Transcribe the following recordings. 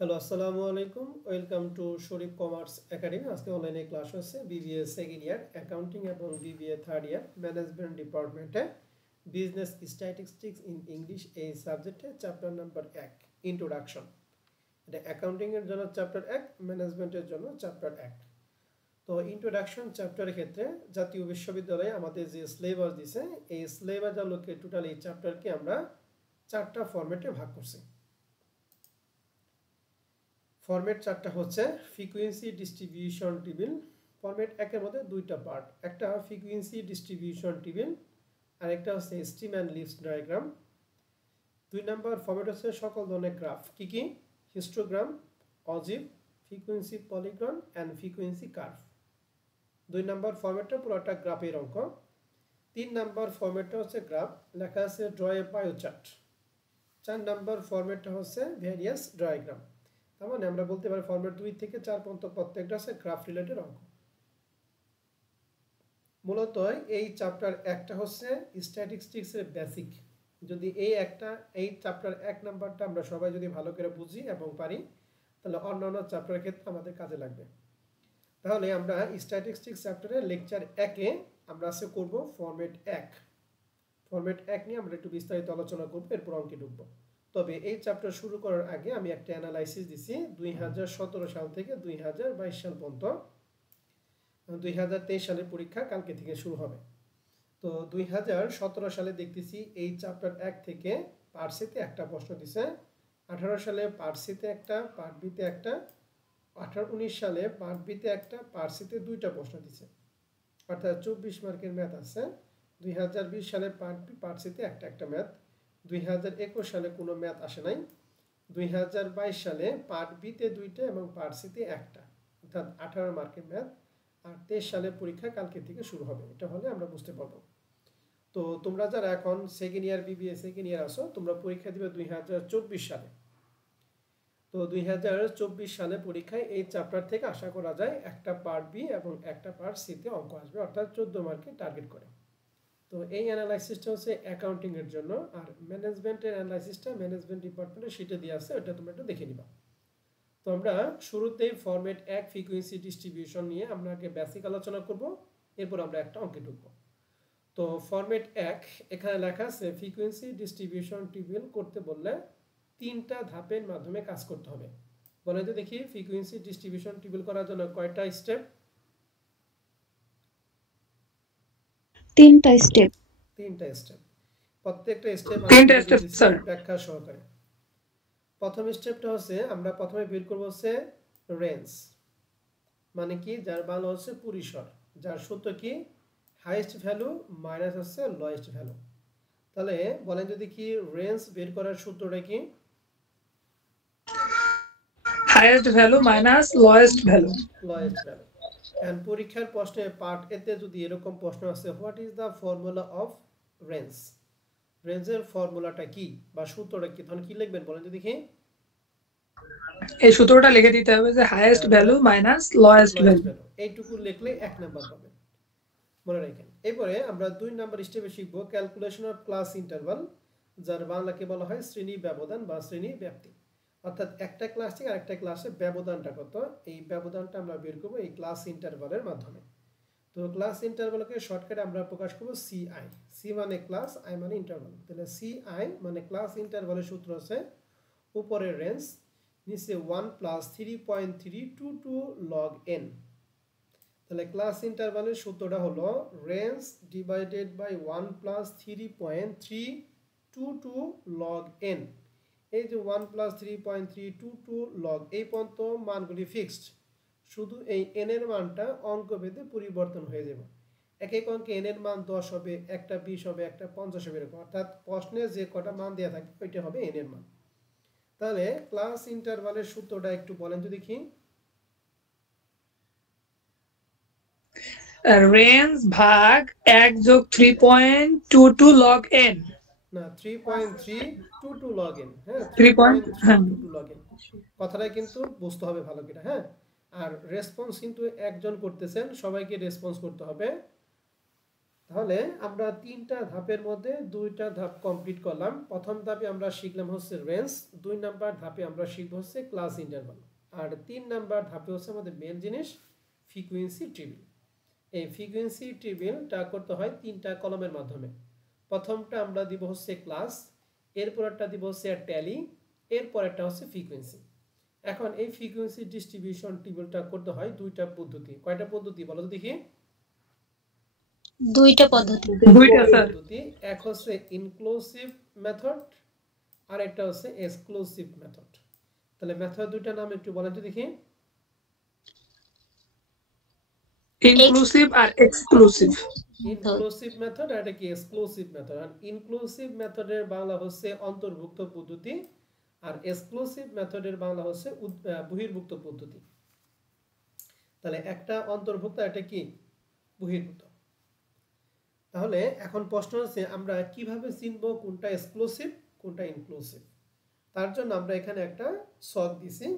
Hello, আসসালামু আলাইকুম। Welcome to Sharif commerce academy. আজকে অনলাইনে ক্লাস হচ্ছে বিবিএ সেকেন্ড ইয়ার অ্যাকাউন্টিং এবং বিবিএ থার্ড ইয়ার ম্যানেজমেন্ট ডিপার্টমেন্টে বিজনেস স্ট্যাটিস্টিক্স ইন ইংলিশ এই সাবজেক্টে চ্যাপ্টার নাম্বার 1 ইন্ট্রোডাকশন। এটা অ্যাকাউন্টিংয়ের জন্য চ্যাপ্টার 1, ম্যানেজমেন্টের জন্য চ্যাপ্টার 1। তো ইন্ট্রোডাকশন চ্যাপ্টারের ক্ষেত্রে জাতীয় বিশ্ববিদ্যালয়ে আমাদের যে সিলেবাস দিছে এই সিলেবাস আলোকে টোটাল এই চ্যাপ্টারকে আমরা 4টা ফরম্যাটে ভাগ করছি। ফরম্যাট 4টা হচ্ছে ফ্রিকোয়েন্সি ডিস্ট্রিবিউশন টেবিল। ফরম্যাট 1-এর মধ্যে 2টা পার্ট, একটা ফ্রিকোয়েন্সি ডিস্ট্রিবিউশন টেবিল আর একটা হচ্ছে stem and leaves diagram. 2 number format হচ্ছে সকল ধরনের গ্রাফ, কি হিস্টোগ্রাম, অজিব, frequency polygon and frequency curve. 2 number ফরম্যাটটা পুরোটা গ্রাফের অঙ্ক। 3 নাম্বার ফরম্যাটটা হচ্ছে গ্রাফ, লেখা আছে ড্র এ বায়োচার্ট। 4 নাম্বার ফরম্যাটটা হচ্ছে ভেরিয়াস ডায়াগ্রাম। তার মানে আমরা বলতে পারি ফরম্যাট 2 থেকে 4 পর্যন্ত প্রত্যেকটা আছে গ্রাফ রিলেটেড অঙ্ক। মূলত এই চ্যাপ্টার একটা হচ্ছে স্ট্যাটিস্টিক্স এর বেসিক। যদি এই চ্যাপ্টার 1 নাম্বারটা আমরা সবাই যদি ভালো করে বুঝি এবং পারি তাহলে অন্যান্য চ্যাপ্টারের ক্ষেত্রে আমাদের কাজে লাগবে। তাহলে আমরা স্ট্যাটিস্টিক্স চ্যাপ্টারের লেকচার 1-এ আমরা আজকে করব ফরম্যাট 1। ফরম্যাট 1 নিয়ে আমরা একটু বিস্তারিত আলোচনা করব, এরপর অঙ্কে ঢুকবো। তবে এই চ্যাপ্টার শুরু করার আগে আমি একটা অ্যানালাইসিস দিছি 2017 সাল থেকে 2022 সাল পর্যন্ত। 2023 সালের পরীক্ষা কালকে থেকে শুরু হবে। তো 2017 সালে দেখতেছি এই চ্যাপ্টার 1 থেকে পার্ট সিতে একটা প্রশ্ন দিছে, 18 সালে পার্ট সিতে একটা, পার্ট বিতে একটা, 19 সালে পার্ট বিতে একটা, পার্ট সিতে 2টা প্রশ্ন দিছে, অর্থাৎ 24 মার্কের ম্যাথ আছে। 2020 সালে পার্ট বি পার্ট সিতে একটা ম্যাথ। 2021 সালে কোনো ম্যাথ আসে নাই। 2022 সালে পার্ট বিতে 2টা এবং পার্ট সিতে একটা, অর্থাৎ 18 মার্কের ম্যাথ। আর 23 সালে পরীক্ষা কালকে থেকে শুরু হবে, এটা হলে আমরা বুঝতে পারবো। তো তোমরা যারা এখন second year BBA second year আসো, তোমরা পরীক্ষা দিবে 2024 সালে। তো 2024 সালে পরীক্ষায় এই চ্যাপ্টার থেকে আশা করা যায় একটা পার্ট বি এবং একটা পার্ট সিতে অঙ্ক আসবে, অর্থাৎ 14 মার্কে টার্গেট করে। তো এই অ্যানালাইসিসটা হচ্ছে অ্যাকাউন্টিং এর জন্য, আর ম্যানেজমেন্টের অ্যানালাইসিসটা ম্যানেজমেন্ট ডিপার্টমেন্টে সেটা দিয়ে আছে, ওটা তোমরা একটু দেখে নিবা। তো আমরা শুরুতেই ফরম্যাট 1 ফ্রিকোয়েন্সি ডিস্ট্রিবিউশন নিয়ে আমরা আগে বেসিক আলোচনা করব, এরপর আমরা একটা অঙ্কে ঢুকবো। তো ফরম্যাট 1 এখানে লেখা আছে ফ্রিকোয়েন্সি ডিস্ট্রিবিউশন টেবিল করতে বললে 3টা ধাপের মাধ্যমে কাজ করতে হবে। বলে তো দেখি ফ্রিকোয়েন্সি ডিস্ট্রিবিউশন টেবিল করার জন্য কয়টা স্টেপ? 3টা স্টেপ। 3টা স্টেপ। প্রত্যেকটা স্টেপ তিনটা স্টেপ স্যার। ব্যাখ্যা সহকারে। প্রথম স্টেপটা হচ্ছে আমরা প্রথমে বের করব হচ্ছে রেঞ্জ, মানে কি যার বাংলা হচ্ছে পরিসর, যার সূত্র কি হাইয়েস্ট ভ্যালু মাইনাস হচ্ছে লোয়েস্ট ভ্যালু। তাহলে বলেন যদি কি রেঞ্জ বের করার সূত্রটা কি? Highest value minus lowest value. Lowest value. And পরীক্ষার প্রশ্নে পার্ট এতে যদি এরকম প্রশ্ন আসে what is the formula of range, রেঞ্জের ফর্মুলাটা কি বা সূত্রটা কি, তখন কি লিখবেন বলেন তো দেখি? এই সূত্রটা লিখে দিতে হবে যে highest value minus lowest value. এইটুকু লিখলে 1 নাম্বার পাবেন, মনে রাখেন। এরপরে আমরা 2 নাম্বার স্টেপে শিখবো ক্যালকুলেশন অফ ক্লাস ইন্টারভাল, যার বাংলাকে বলা হয় শ্রেণী ব্যবধান বা শ্রেণী ব্যাপ্তি। অর্থাৎ একটা ক্লাস থেকে আরেকটা ক্লাসে ব্যবধানটা কত, এই ব্যবধানটা আমরা বের করবো এই ক্লাস ইন্টারভালের মাধ্যমে। তো ক্লাস ইন্টারভালকে শর্টকাটে আমরা প্রকাশ করবো সিআই। সি মানে ক্লাস, আই মানে ইন্টারভাল। তাহলে সিআই মানে ক্লাস ইন্টারভালের সূত্র আছে উপরের রেঞ্জ, নিচে 1 + 3.322 log n। তাহলে ক্লাস ইন্টারভালের সূত্রটা হলো range divided by 1 + 3.322 log n। এই যে 1 + 3.322 log, এই পর্যন্ত মানগুলি ফিক্সড, শুধু এই n এর মানটা অঙ্কভেদে পরিবর্তন হয়ে যাবে। এক এক অঙ্কে n এর মান 10 হবে, একটা 20 হবে, একটা 50 হবে, এরকম। অর্থাৎ প্রশ্নে যে কটা মান দেওয়া থাকে ওইটা হবে n এর মান। তাহলে ক্লাস ইন্টারভালের সূত্রটা একটু বলেন তো দেখি। রেঞ্জ ভাগ 1 যোগ 3.22 log n। না, 3.322 log n। হ্যাঁ, 3.322 log n কথাটা কিন্তু বুঝতে হবে ভালো করে। হ্যাঁ, আর রেসপন্স কিন্তু একজন করতেছেন, সবাইকে রেসপন্স করতে হবে। তাহলে আমরা তিনটা ধাপের মধ্যে দুইটা ধাপ কমপ্লিট করলাম। প্রথম ধাপে আমরা শিখলাম হচ্ছে রেঞ্জ, 2 নাম্বার ধাপে আমরা শিখব হচ্ছে ক্লাস ইন্টারভাল, আর 3 নাম্বার ধাপে হচ্ছে আমাদের মেন জিনিস ফ্রিকোয়েন্সি টেবিল। এই ফ্রিকোয়েন্সি টেবিলটা করতে হয় তিনটা কলমের মাধ্যমে। প্রথমটা আমরা দিব হচ্ছে ক্লাস, এরপরটা দিব হচ্ছে ট্যালি, এরপরেরটা হচ্ছে ফ্রিকোয়েন্সি। এখন এই ফ্রিকোয়েন্সি ডিস্ট্রিবিউশন টেবিলটা করতে হয় দুইটা পদ্ধতি। কয়টা পদ্ধতি বলো তো দেখি? দুইটা পদ্ধতি। দুইটা স্যার। পদ্ধতি, এক হচ্ছে ইনক্লুসিভ মেথড আর একটা হচ্ছে এক্সক্লুসিভ মেথড। তাহলে মেথড দুইটা নাম একটু বলেন তো দেখি। ইনক্লুসিভ আর এক্সক্লুসিভ। ইনক্লুসিভ মেথড আর এটা কি এক্সক্লুসিভ মেথড। আর ইনক্লুসিভ মেথডের বাংলা হচ্ছে অন্তর্ভুক্ত পদ্ধতি, আর এক্সক্লুসিভ মেথডের বাংলা হচ্ছে বহির্ভুক্ত পদ্ধতি। তাহলে একটা অন্তর্ভুক্ত, এটা কি বহির্ভূত। তাহলে এখন প্রশ্ন হচ্ছে আমরা কিভাবে চিনবো কোনটা এক্সক্লুসিভ কোনটা ইনক্লুসিভ। তার জন্য আমরা এখানে একটা ছক দিছি,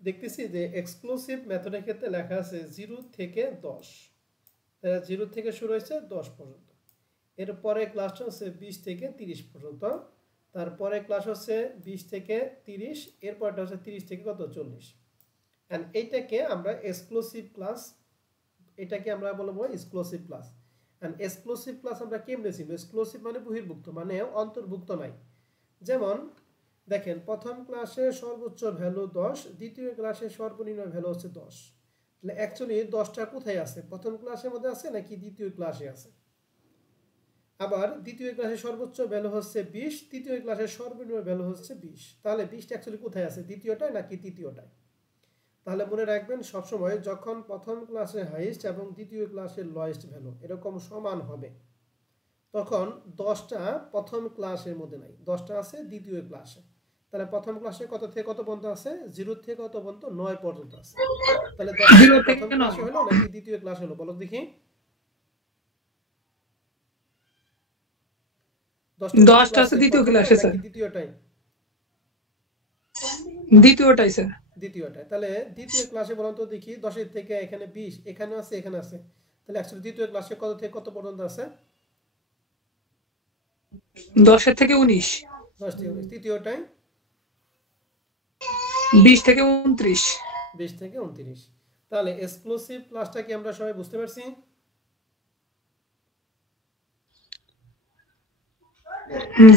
দেখতেছি যে এক্সক্লুসিভ মেথডের ক্ষেত্রে লেখা আছে 0 থেকে 10, 0 থেকে শুরু হয়েছে 10 পর্যন্ত। এরপরে ক্লাসটা হচ্ছে 20 থেকে 30 পর্যন্ত, তারপরে ক্লাস হচ্ছে 20 থেকে 30, এরপরটা হচ্ছে 30 থেকে কত 40। এন্ড এইটাকে আমরা এক্সক্লুসিভ ক্লাস, এটাকে আমরা বলবো exclusive class. And exclusive class আমরা কেমনে চিনব? এক্সক্লুসিভ মানে বহির্ভুক্ত, মানে অন্তর্ভুক্ত নাই। যেমন দেখেন প্রথম ক্লাসে সর্বোচ্চ ভ্যালু 10, দ্বিতীয় ক্লাসে সর্বনিম্ন ভ্যালু হচ্ছে 10। তাহলে অ্যাকচুয়ালি 10টা কোথায় আছে? প্রথম ক্লাসের মধ্যে আছে নাকি দ্বিতীয় ক্লাসে আছে? আবার দ্বিতীয় ক্লাসে সর্বোচ্চ ভ্যালু হচ্ছে 20, তৃতীয় ক্লাসে সর্বনিম্ন ভ্যালু হচ্ছে 20। তাহলে 20টা অ্যাকচুয়ালি কোথায় আছে? দ্বিতীয়টায় নাকি তৃতীয়টায়? তাহলে মনে রাখবেন সবসময় যখন প্রথম ক্লাসে হাইয়েস্ট এবং দ্বিতীয় ক্লাসের লোয়েস্ট ভ্যালু এরকম সমান হবে, তখন 10টা প্রথম ক্লাসের মধ্যে নাই, 10টা আছে দ্বিতীয় ক্লাসে। তাহলে প্রথম ক্লাসে কত থেকে কত পর্যন্ত আছে? 0 থেকে কত পর্যন্ত? 9 পর্যন্ত আছে। তাহলে 10টা প্রথম ক্লাসে হলো নাকি দ্বিতীয় ক্লাসে হলো বলো দেখি? 10টা আছে দ্বিতীয় ক্লাসে স্যার। নাকি দ্বিতীয়টাই? দ্বিতীয়টাই স্যার। দ্বিতীয়টাই। তাহলে দ্বিতীয় ক্লাসে বলুন তো দেখি, 10 থেকে এখানে 20, এখানে আছে এখানে আছে, তাহলে অ্যাকচুয়ালি দ্বিতীয় ক্লাসে কত থেকে কত পর্যন্ত আছে? 10 থেকে 19। 10 থেকে 19। তৃতীয়টাই 20 থেকে 29। 20 থেকে 29। তাহলে এক্সক্লুসিভ ক্লাসটা কি আমরা সবাই বুঝতে পারছি?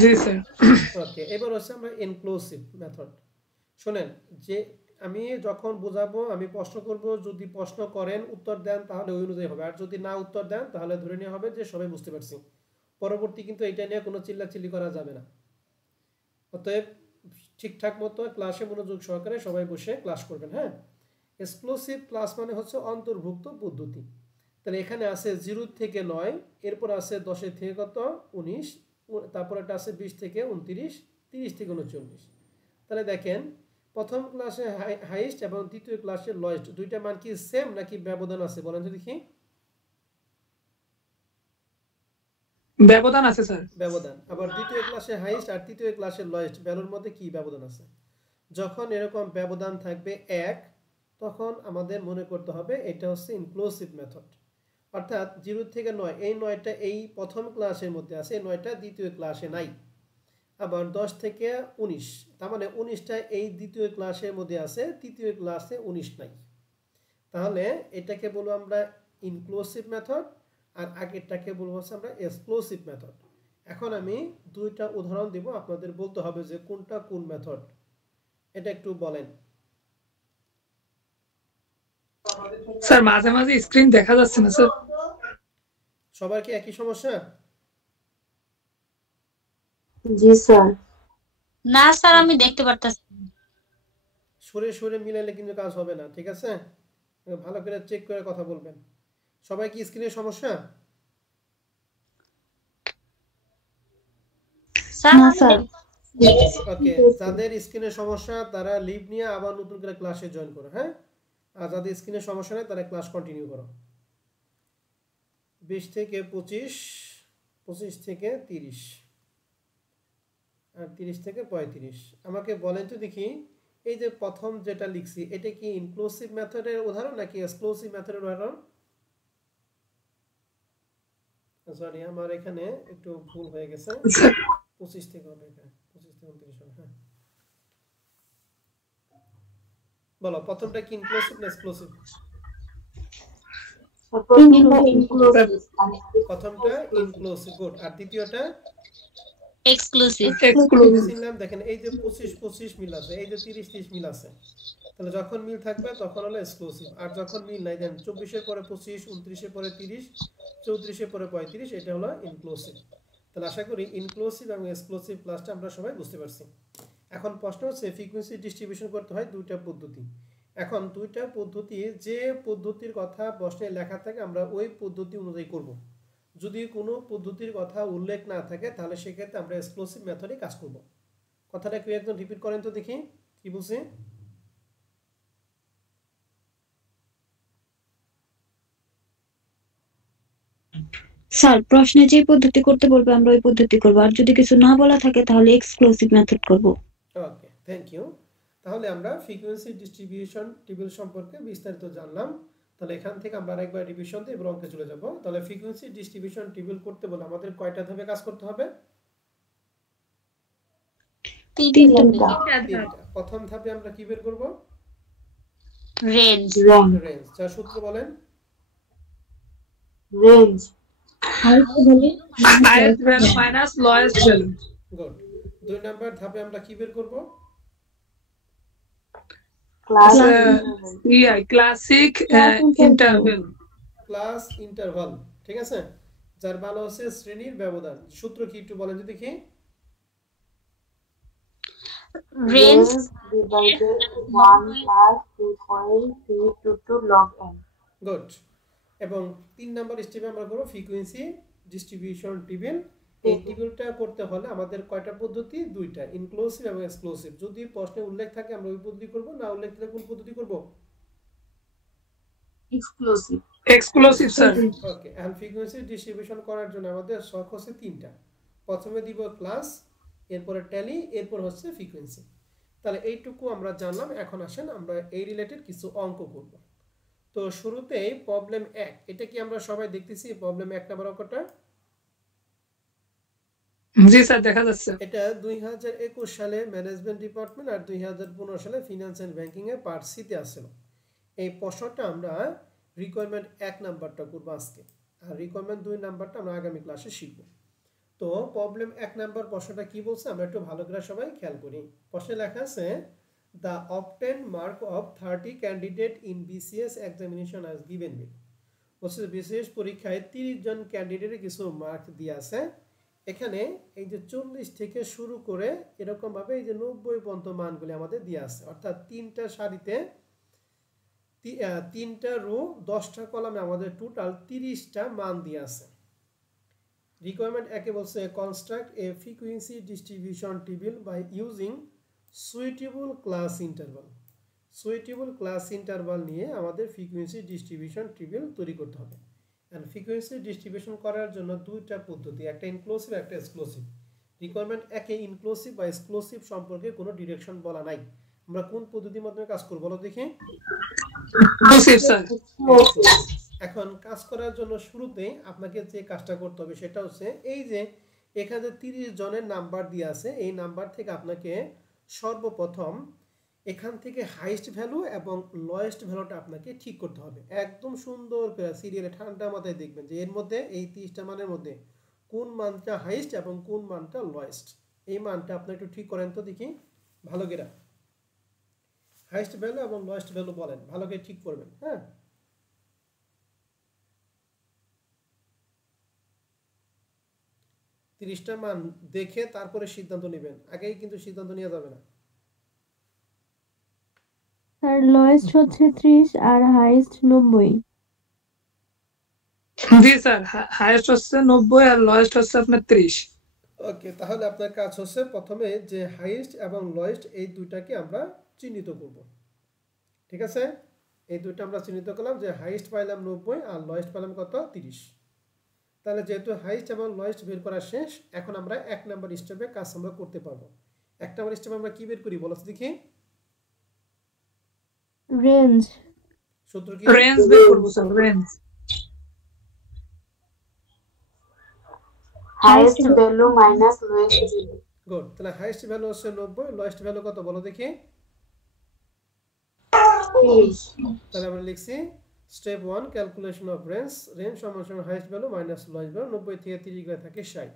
জি স্যার। ওকে, এবার হচ্ছে আমরা ইনক্লুসিভ মেথড। শুনেন, যে আমি যখন বোঝাবো আমি প্রশ্ন করব, যদি প্রশ্ন করেন উত্তর দেন তাহলে ওই অনুযায়ী হবে, আর যদি না উত্তর দেন তাহলে ধরে নেওয়া হবে যে সবাই বুঝতে পারছি। পরবর্তী কিন্তু এটা নিয়ে কোনো চিল্লাচিল্লি করা যাবে না। অতএব ঠিকঠাক মতো ক্লাসে মনোযোগ সহকারে সবাই বসে ক্লাস করবেন। হ্যাঁ, এক্সক্লুসিভ ক্লাস মানে হচ্ছে অন্তর্ভুক্ত পদ্ধতি। তাহলে এখানে আছে 0 থেকে 9, এরপর আছে 10 থেকে কত 19, তারপর একটা আছে 20 থেকে 29, 30 থেকে 39। তাহলে দেখেন প্রথম ক্লাসে হাইয়েস্ট এবং দ্বিতীয় ক্লাসে লোয়েস্ট, দুইটা মান কি সেম নাকি ব্যবধান আছে বলেন তো দেখি? ব্যবধান আছে স্যার। ব্যবধান। আবার দ্বিতীয় ক্লাসে হাইয়েস্ট আর তৃতীয় ক্লাসে লোয়েস্ট ভ্যালুর মধ্যে কি ব্যবধান আছে? যখন এরকম ব্যবধান থাকবে 1, তখন আমাদের মনে করতে হবে এটা হচ্ছে ইনক্লুসিভ মেথড। অর্থাৎ 0 থেকে 9, এই 9টা এই প্রথম ক্লাসের মধ্যে আছে, এই 9টা দ্বিতীয় ক্লাসে নাই। আবার 10 থেকে 19, তার মানে 19টা এই দ্বিতীয় ক্লাসের মধ্যে আছে, তৃতীয় ক্লাসে 19 নাই। তাহলে এটাকে বলবো আমরা ইনক্লুসিভ মেথড, আর আগেরটাকে বলবো হচ্ছে আমরা এক্সক্লুসিভ মেথড। এখন আমি দুইটা উদাহরণ দিব, আপনাদের বলতে হবে যে কোনটা কোন মেথড, এটা একটু বলেন। স্যার মাঝে মাঝে স্ক্রিন দেখা যাচ্ছে না স্যার। সবার কি একই সমস্যা? জি স্যার। না স্যার, আমি দেখতে পারতাছি। সুরে সুরে মিলাইলে কিন্তু কাজ হবে না, ঠিক আছে? ভালো করে চেক করে কথা বলবেন। সবাই কি স্ক্রিনের সমস্যা? না স্যার। ওকে, যাদের স্ক্রিনের সমস্যা তারা লিভ নিয়ে আবার নতুন করে ক্লাসে জয়েন করো। হ্যাঁ, আর যাদের স্ক্রিনের সমস্যা নেই তারা ক্লাস কন্টিনিউ করো। 20 থেকে 25, 25 থেকে 30, আর 30 থেকে 35। আমাকে বলেন তো দেখি, এই যে প্রথম যেটা লিখছি এটা কি ইনক্লুসিভ মেথডের উদাহরণ নাকি এক্সক্লুসিভ মেথডের উদাহরণ? সরি আমার এখানে একটু ভুল হয়ে গেছে 25 থেকে হবে এখানে 25 থেকে 29 হবে হ্যাঁ বলো প্রথমটা কি ইনক্লুসিভ না এক্সক্লুসিভ প্রথমটা ইনক্লুসিভ গুড আর দ্বিতীয়টা এক্সক্লুসিভ সিনলাম দেখেন এই যে 25 25 মিল আছে এই যে 30 30 মিল আছে তাহলে যখন মিল থাকবে তখন হলো এক্সক্লুসিভ আর যখন মিল নাই দেন 24 এর পরে 25 29 এর পরে 30 34 এর পরে 35 এটা হলো ইনক্লুসিভ তাহলে আশা করি ইনক্লুসিভ এবং এক্সক্লুসিভ ক্লাসটা আমরা সবাই বুঝতে পারছি এখন প্রশ্ন হচ্ছে ফ্রিকোয়েন্সি ডিস্ট্রিবিউশন করতে হয় দুইটা পদ্ধতি এখন দুইটা পদ্ধতি যে পদ্ধতির কথা প্রশ্নে লেখা থাকে আমরা ওই পদ্ধতি অনুযায়ী করব যদি কোনো পদ্ধতির কথা উল্লেখ না থাকে তাহলে সেক্ষেত্রে আমরা এক্সক্লুসিভ মেথডে কাজ করব কথাটা কেউ একদম রিপিট করেন তো দেখি কি বলছে স্যার প্রশ্নে যে পদ্ধতি করতে বলবে আমরা ওই পদ্ধতি করব আর যদি কিছু না বলা থাকে তাহলে এক্সক্লুসিভ মেথড করব ওকে থ্যাংক ইউ তাহলে আমরা ফ্রিকোয়েন্সি ডিস্ট্রিবিউশন টেবিল সম্পর্কে বিস্তারিত জানলাম তাহলে এখান থেকে আমরা আরেকবার রিভিশন দিয়ে অঙ্কে চলে যাব তাহলে ফ্রিকোয়েন্সি ডিস্ট্রিবিউশন টেবিল করতে বলে আমাদের কয়টা ধাপে কাজ করতে হবে তিনটা প্রথম ধাপে আমরা কি বের করব রেঞ্জ যার সূত্র বলেন range highest value minus lowest value good দুই নাম্বার ধাপে আমরা কি বের করব ক্লাসিক ইন্টারভেল ক্লাস ইন্টারভাল ঠিক আছে যার ভালো হচ্ছে শ্রেণীর ব্যবধান সূত্র কি একটু বলেন তো দেখি range divided 1 plus 2.322 log n. Good এবং 3 নাম্বার স্টেপে আমরা করব ফ্রিকোয়েন্সি ডিস্ট্রিবিউশন টেবিল এই টেবিলটা করতে হলে আমাদের কয়টা পদ্ধতি দুইটা ইনক্লুসিভ এবং এক্সক্লুসিভ যদি প্রশ্নে উল্লেখ থাকে আমরা ওই পদ্ধতি করব না উল্লেখ থাকলে কোন পদ্ধতি করব exclusive sir okay and frequency distribution করার জন্য আমাদের শখ হচ্ছে তিনটা প্রথমে দিব ক্লাস এরপরে ট্যালি এরপর হচ্ছে ফ্রিকোয়েন্সি তাহলে এইটুকু আমরা জানলাম এখন আসেন আমরা এই রিলেটেড কিছু অঙ্ক করব তো শুরুতেই প্রবলেম 1 এটা কি আমরা সবাই দেখতেছি প্রবলেম 1 নাম্বার অঙ্কটা জি স্যার দেখা যাচ্ছে এটা 2021 সালে ম্যানেজমেন্ট ডিপার্টমেন্ট আর 2015 সালে ফিনান্স এন্ড ব্যাংকিং এ পার্ট সি তে আসছিল এই প্রশ্নটা আমরা রিকোয়ারমেন্ট 1 নাম্বারটা করব আজকে আর রিকোয়ারমেন্ট 2 নাম্বারটা আমরা আগামী ক্লাসে শিখব তো প্রবলেম 1 নাম্বার প্রশ্নটা কি বলছে আমরা একটু ভালো করে সবাই খেয়াল করি প্রশ্নে লেখা আছে the obtained mark of 30 candidate in BCS examination as given below বলছে বিশেষ পরীক্ষায় 30 জন ক্যান্ডিডেটের কিছু মার্ক দিয়ে আছে এখানে এই যে 40 থেকে শুরু করে এরকম ভাবে এই যে 90 পর্যন্ত মানগুলি আমাদের দিয়ে আছে অর্থাৎ তিনটা সারিতে তিনটা রো 10টা কলামে আমাদের টোটাল 30টা মান দিয়ে আছে রিকোয়ারমেন্ট একে বলছে construct a frequency distribution table by using suitable class interval suitable class interval নিয়ে আমাদের ফ্রিকোয়েন্সি ডিস্ট্রিবিউশন টেবিল তৈরি করতে হবে এন্ড ফ্রিকোয়েন্সি ডিস্ট্রিবিউশন করার জন্য দুইটা পদ্ধতি একটা ইনক্লুসিভ একটা এক্সক্লুসিভ রিকোয়ারমেন্ট একে ইনক্লুসিভ বা এক্সক্লুসিভ সম্পর্কে কোনো ডিরেকশন বলা নাই আমরা কোন পদ্ধতির মাধ্যমে কাজ করব বলো দেখি ইনক্লুসিভ স্যার এখন কাজ করার জন্য শুরুতে আপনাকে যে কাজটা করতে হবে সেটা হচ্ছে এই যে এখানে 30 জনের নাম্বার দিয়ে আছে এই নাম্বার থেকে আপনাকে সর্বপ্রথম এখান থেকে হাইয়েস্ট ভ্যালু এবং লোয়েস্ট ভ্যালুটা আপনাকে ঠিক করতে হবে একদম সুন্দর করে সিরিয়ালে ঠান্ডা মাথায় দেখবেন যে এর মধ্যে এই 30টা মানের মধ্যে কোন মানটা হাইয়েস্ট এবং কোন মানটা লোয়েস্ট এই মানটা আপনি একটু ঠিক করেন তো দেখি ভালো করে হাইয়েস্ট ভ্যালু এবং লোয়েস্ট ভ্যালু বলেন ভালো করে ঠিক করবেন হ্যাঁ ত্রিশটা মান দেখে তারপরে সিদ্ধান্ত নেবেন আগেই কিন্তু সিদ্ধান্ত নেওয়া যাবে না স্যার লোয়েস্ট হচ্ছে 30 আর হাইয়েস্ট 90 জি স্যার হাইয়েস্ট হচ্ছে 90 আর লোয়েস্ট হচ্ছে আপনার 30 ওকে তাহলে আপনার কাজ হচ্ছে প্রথমে যে হাইয়েস্ট এবং লোয়েস্ট এই দুইটাকে আমরা চিহ্নিত করব ঠিক আছে এই দুইটা আমরা চিহ্নিত করলাম যে হাইয়েস্ট পাইলাম 90 আর লোয়েস্ট পাইলাম কত 30 তাহলে যেহেতু হাইয়েস্ট এবং লোয়েস্ট বের করা শেষ এখন আমরা এক নাম্বার স্টেপে কাজ আমরা করতে পারবো এক নাম্বার স্টেপে আমরা কি বের করি বলো দেখি রেঞ্জ সূত্র কি রেঞ্জ বের করব sir range highest value minus lowest value. Good, তাহলে হাইয়েস্ট ভ্যালু হচ্ছে 90, লোয়েস্ট ভ্যালু কত বলো দেখি? 30. তাহলে আমরা লিখছি step 1 calculation of range, range সমান সমান highest value minus lowest value, 90 থেকে 30 গেলে থাকে 60।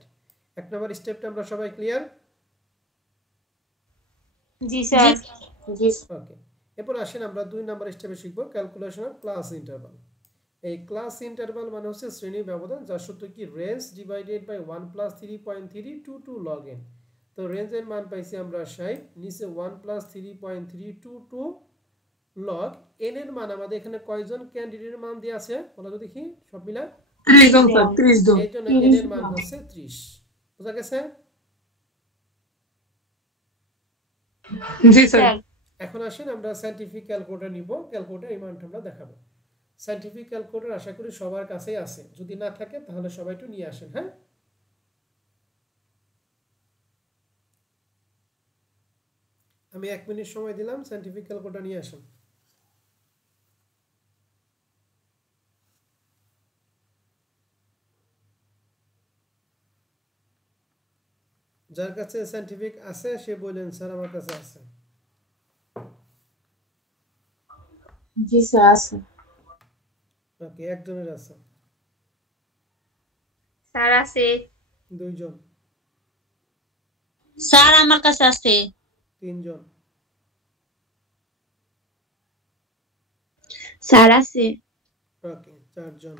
এক নম্বর স্টেপটা আমরা সবাই ক্লিয়ার? জি স্যার। Yes. ওকে, এরপর আসেন আমরা 2 নম্বর স্টেপে শিখব ক্যালকুলেশন অফ ক্লাস ইন্টারভাল। এই ক্লাস ইন্টারভাল মানে হচ্ছে শ্রেণী ব্যবধান, যার সূত্র কি range divided by 1 plus 3.322 log n। তো রেঞ্জের মান পাইছি আমরা 60, নিচে 1 প্লাস 3.322 লগ n এর মান আমাদের এখানে কয়জন ক্যান্ডিডেটের মান দিয়ে আছে বলো তো দেখি সব মিলা? 30 জন স্যার, 30 জন। এই জন্য n এর মান হচ্ছে 30। বুঝা গেছে? জি স্যার। এখন আসেন আমরা সায়েন্টিফিক ক্যালকুলেটর নিব, ক্যালকুলেটর এই মানটা আমরা দেখাবো। সায়েন্টিফিক ক্যালকুলেটর আশা করি সবার কাছেই আছে, যদি না থাকে তাহলে সবাই একটু নিয়ে আসেন। হ্যাঁ, আমি 1 মিনিট সময় দিলাম, সায়েন্টিফিক ক্যালকুলেটর নিয়ে আসেন। যার কাছে সায়েন্টিফিক আছে সে বলেন স্যার আমার কাছে আছে। Yes, sir. Yes. ওকে, একজনের আছে। স্যার আছে। দুইজন। স্যার আমার কাছে আছে। তিনজন। স্যার আছে। ওকে, চারজন।